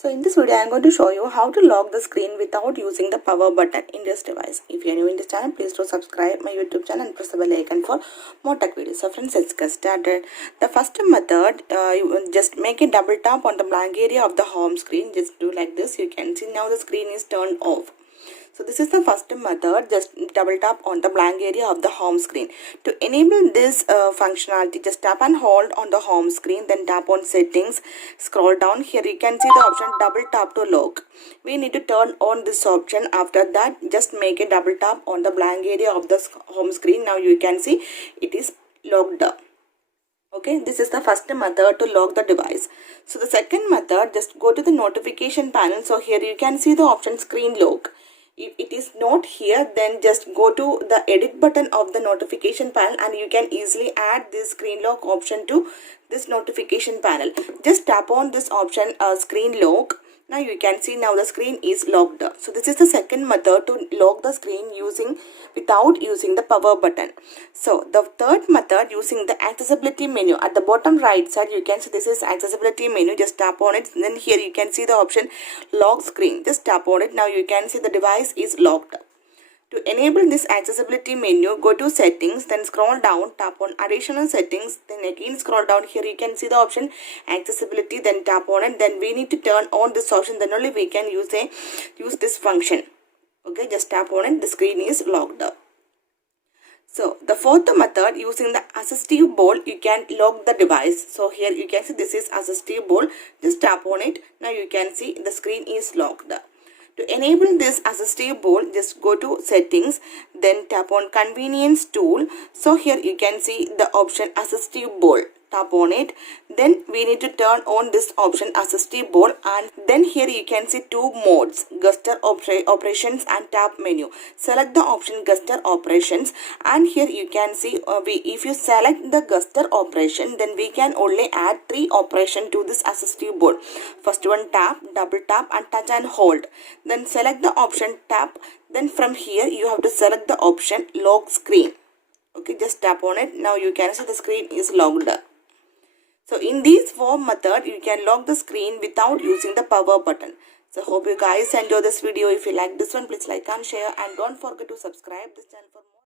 So in this video, I am going to show you how to lock the screen without using the power button in this device. If you are new in this channel, please do subscribe my YouTube channel and press the bell icon for more tech videos. So friends, let's get started. The first method, you will just make a double tap on the blank area of the home screen. Just do like this. You can see now the screen is turned off. So this is the first method, just double tap on the blank area of the home screen. To enable this functionality, just tap and hold on the home screen, then tap on settings, scroll down. Here you can see the option double tap to lock. We need to turn on this option. After that, just make a double tap on the blank area of the home screen. Now you can see it is locked up. Okay, this is the first method to lock the device. So the second method, just go to the notification panel. So here you can see the option screen lock. If it is not here, then just go to the edit button of the notification panel and you can easily add this screen lock option to this notification panel. Just tap on this option screen lock. Now you can see now the screen is locked up. So this is the second method to lock the screen without using the power button. So the third method, using the accessibility menu at the bottom right side, you can see this is accessibility menu. Just tap on it. Then here you can see the option lock screen. Just tap on it. Now you can see the device is locked up. To enable this accessibility menu, go to settings, then scroll down, tap on additional settings, then again scroll down. Here you can see the option accessibility, then tap on it. Then we need to turn on this option, then only we can use this function. Okay, just tap on it, the screen is locked up. So the fourth method, using the assistive ball, you can lock the device. So here you can see this is assistive ball. Just tap on it. Now you can see the screen is locked up. To enable this assistive ball, just go to settings, then tap on convenience tool. So here you can see the option assistive ball. Tap on it. Then we need to turn on this option assistive ball, and then here you can see two modes, gesture operations and tap menu. Select the option gesture operations, and here you can see if you select the gesture operation, then we can only add 3 operations to this assistive ball. First one, tap, double tap and touch and hold. Then select the option tap. Then from here you have to select the option lock screen. Okay, just tap on it. Now you can see the screen is locked up. So in these 4 methods, you can lock the screen without using the power button. So hope you guys enjoy this video. If you like this one, please like and share, and don't forget to subscribe this channel for more.